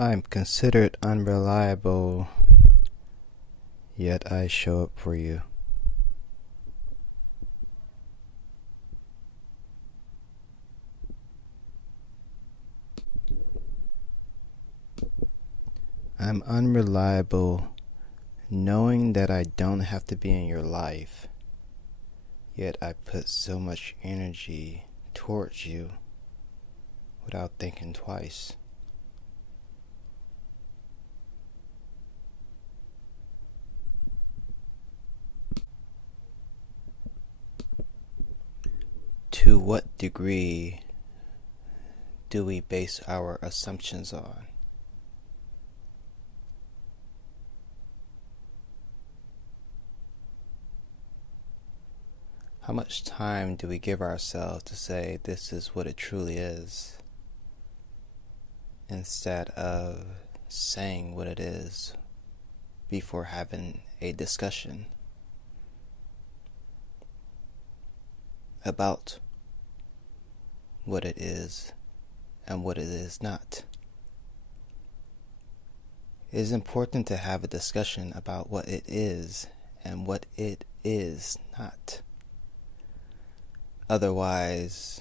I'm considered unreliable, yet I show up for you. I'm unreliable, knowing that I don't have to be in your life, yet I put so much energy towards you without thinking twice. To what degree do we base our assumptions on? How much time do we give ourselves to say this is what it truly is, instead of saying what it is before having a discussion about what it is and what it is not? It is important to have a discussion about what it is and what it is not. Otherwise,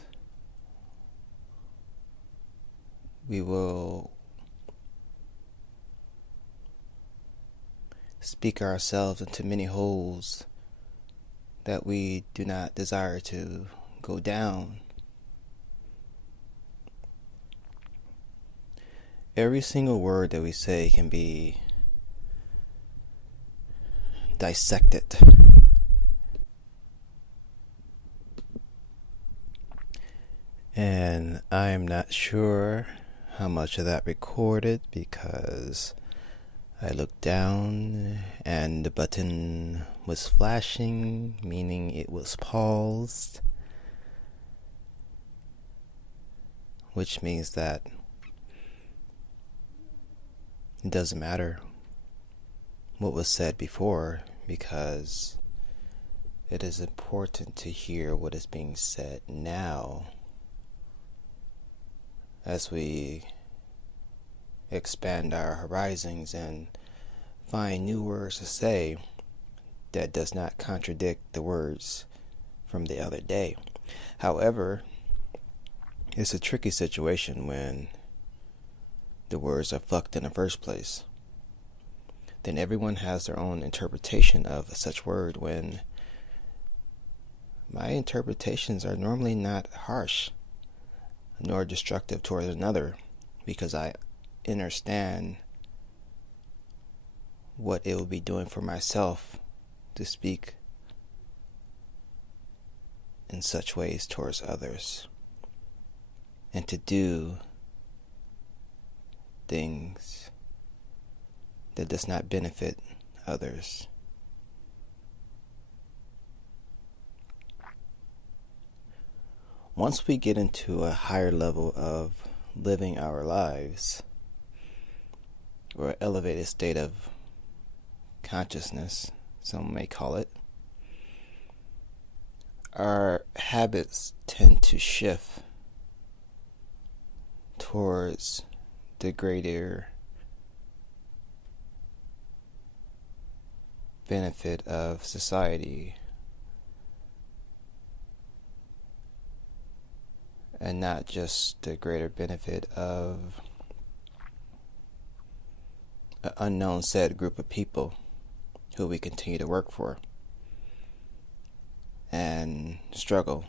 we will speak ourselves into many holes that we do not desire to go down. Every single word that we say can be dissected. And I'm not sure how much of that recorded because I looked down and the button was flashing, meaning it was paused, which means that it doesn't matter what was said before, because it is important to hear what is being said now as we expand our horizons and find new words to say that does not contradict the words from the other day. However, it's a tricky situation when the words are fucked in the first place. Then everyone has their own interpretation of such word, when my interpretations are normally not harsh nor destructive towards another, because I understand what it will be doing for myself to speak in such ways towards others and to do things that does not benefit others. Once we get into a higher level of living our lives, or an elevated state of consciousness, some may call it, our habits tend to shift towards the greater benefit of society and not just the greater benefit of an unknown set group of people who we continue to work for and struggle.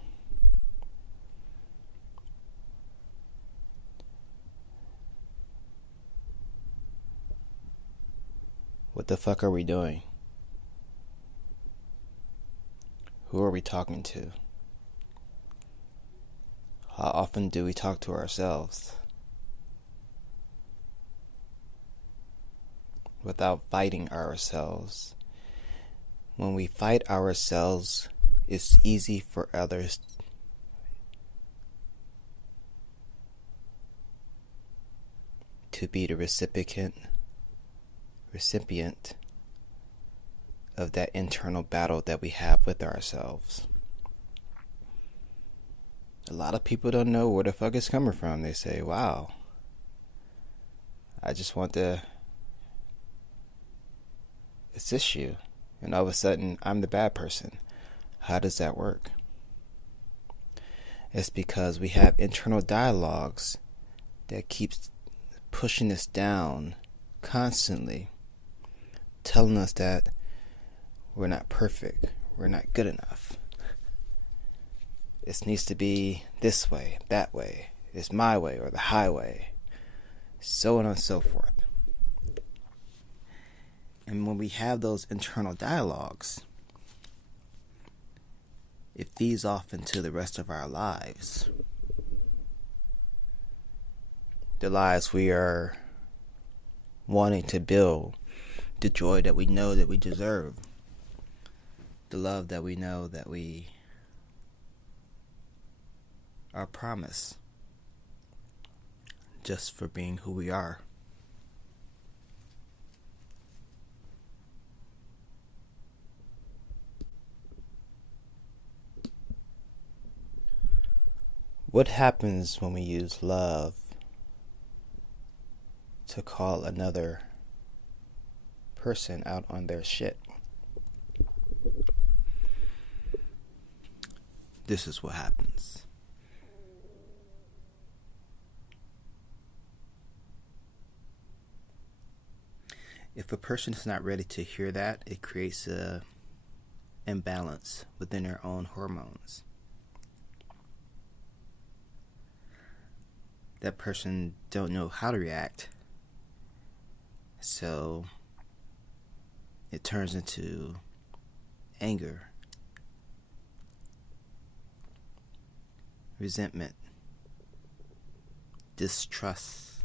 What the fuck are we doing? Who are we talking to? How often do we talk to ourselves without fighting ourselves? When we fight ourselves, it's easy for others to be the recipient of that internal battle that we have with ourselves. A lot of people don't know where the fuck it's coming from. They say, wow, I just want to assist you. And all of a sudden, I'm the bad person. How does that work? It's because we have internal dialogues that keeps pushing us down constantly, telling us that we're not perfect, we're not good enough. It needs to be this way, that way, it's my way or the highway, so on and so forth. And when we have those internal dialogues, it feeds off into the rest of our lives. The lives we are wanting to build, the joy that we know that we deserve, the love that we know that we are promised just for being who we are. What happens when we use love to call another person out on their shit? This is what happens. If a person is not ready to hear that, it creates an imbalance within their own hormones. That person don't know how to react. So it turns into anger, resentment, distrust,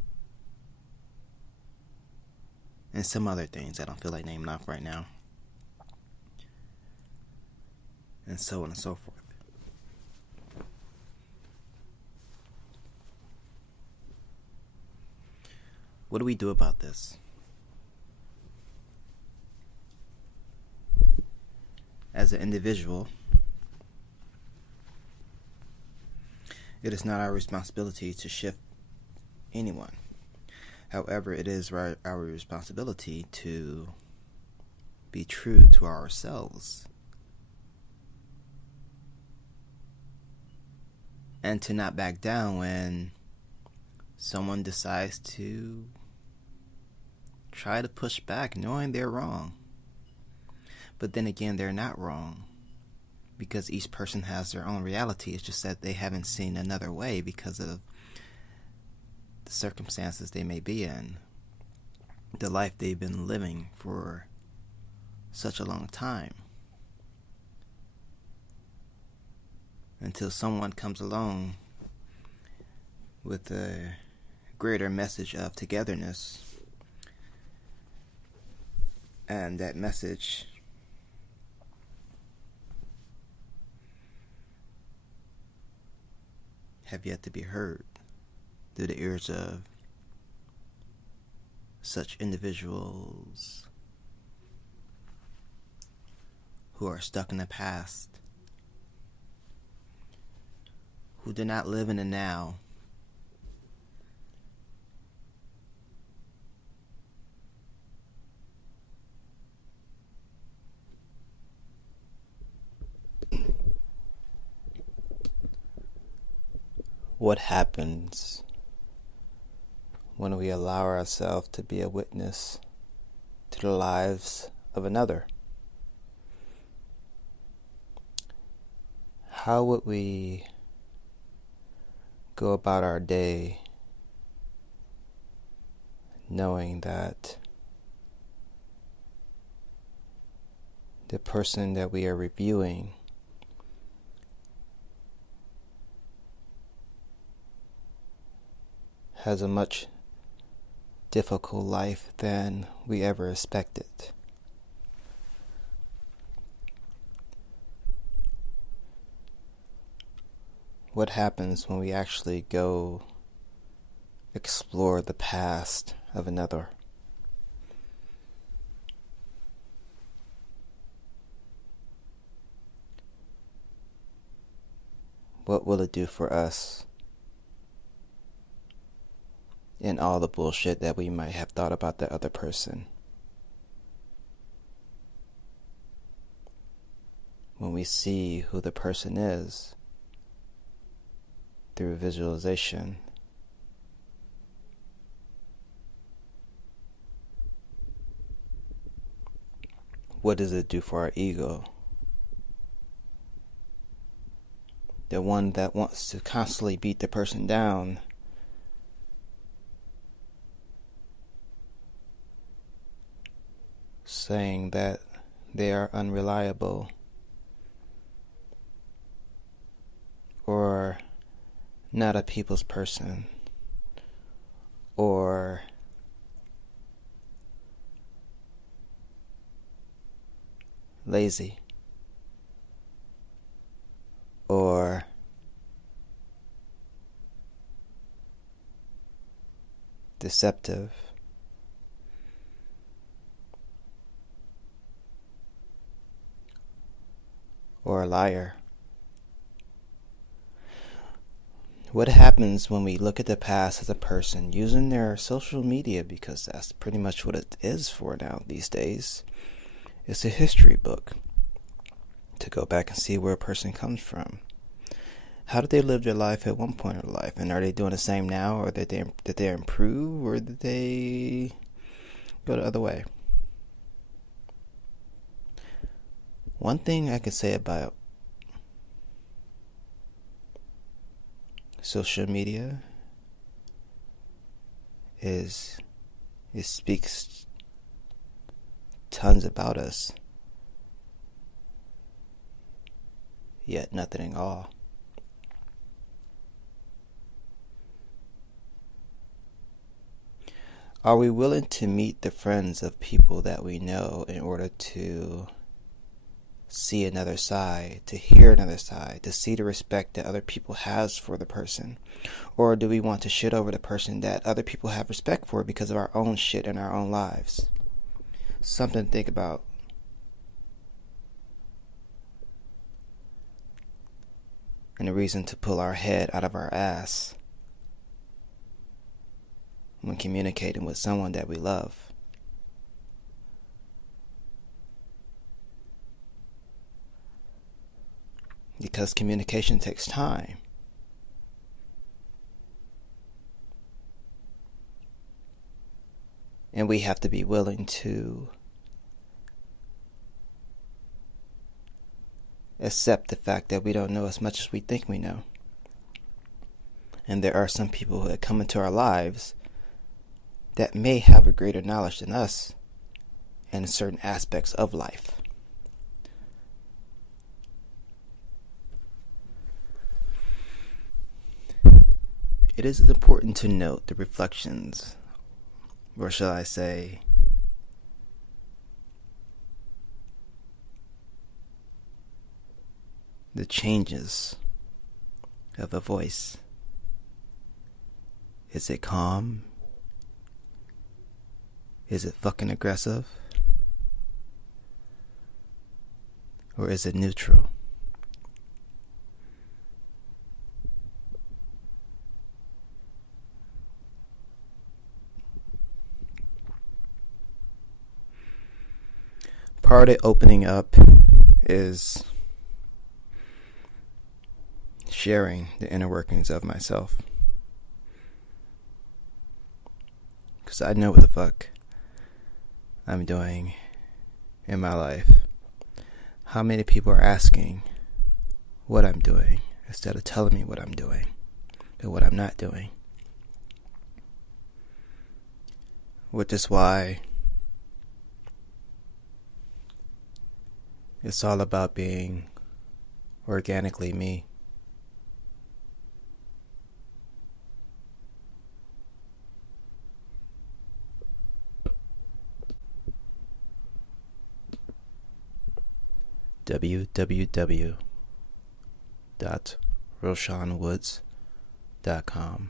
and some other things I don't feel like naming off right now. And so on and so forth. What do we do about this? As an individual, it is not our responsibility to shift anyone. However, it is our responsibility to be true to ourselves and to not back down when someone decides to try to push back knowing they're wrong. But then again, they're not wrong, because each person has their own reality. It's just that they haven't seen another way because of the circumstances they may be in, the life they've been living for such a long time. Until someone comes along with a greater message of togetherness, and that message have yet to be heard through the ears of such individuals who are stuck in the past, who do not live in the now, what happens when we allow ourselves to be a witness to the lives of another? How would we go about our day knowing that the person that we are reviewing has a much difficult life than we ever expected? What happens when we actually go explore the past of another? What will it do for us in all the bullshit that we might have thought about the other person. When we see who the person is through visualization, what does it do for our ego? The one that wants to constantly beat the person down saying that they are unreliable or not a people's person or lazy or deceptive or a liar. What happens when we look at the past as a person using their social media, because that's pretty much what it is for now these days. It's a history book to go back and see where a person comes from. How did they live their life at one point in life? And are they doing the same now? Or did they improve? Or did they go the other way? One thing I could say about social media is it speaks tons about us, yet nothing at all. Are we willing to meet the friends of people that we know in order to see another side, to hear another side, to see the respect that other people has for the person? Or do we want to shit over the person that other people have respect for because of our own shit in our own lives? Something to think about. And a reason to pull our head out of our ass when communicating with someone that we love. Because communication takes time. And we have to be willing to accept the fact that we don't know as much as we think we know. And there are some people that come into our lives that may have a greater knowledge than us in certain aspects of life. It is important to note the reflections, or shall I say, the changes of a voice. Is it calm? Is it fucking aggressive? Or is it neutral? Part of opening up is sharing the inner workings of myself. Because I know what the fuck I'm doing in my life. How many people are asking what I'm doing instead of telling me what I'm doing or what I'm not doing? Which is why it's all about being organically me. www.roshanwoods.com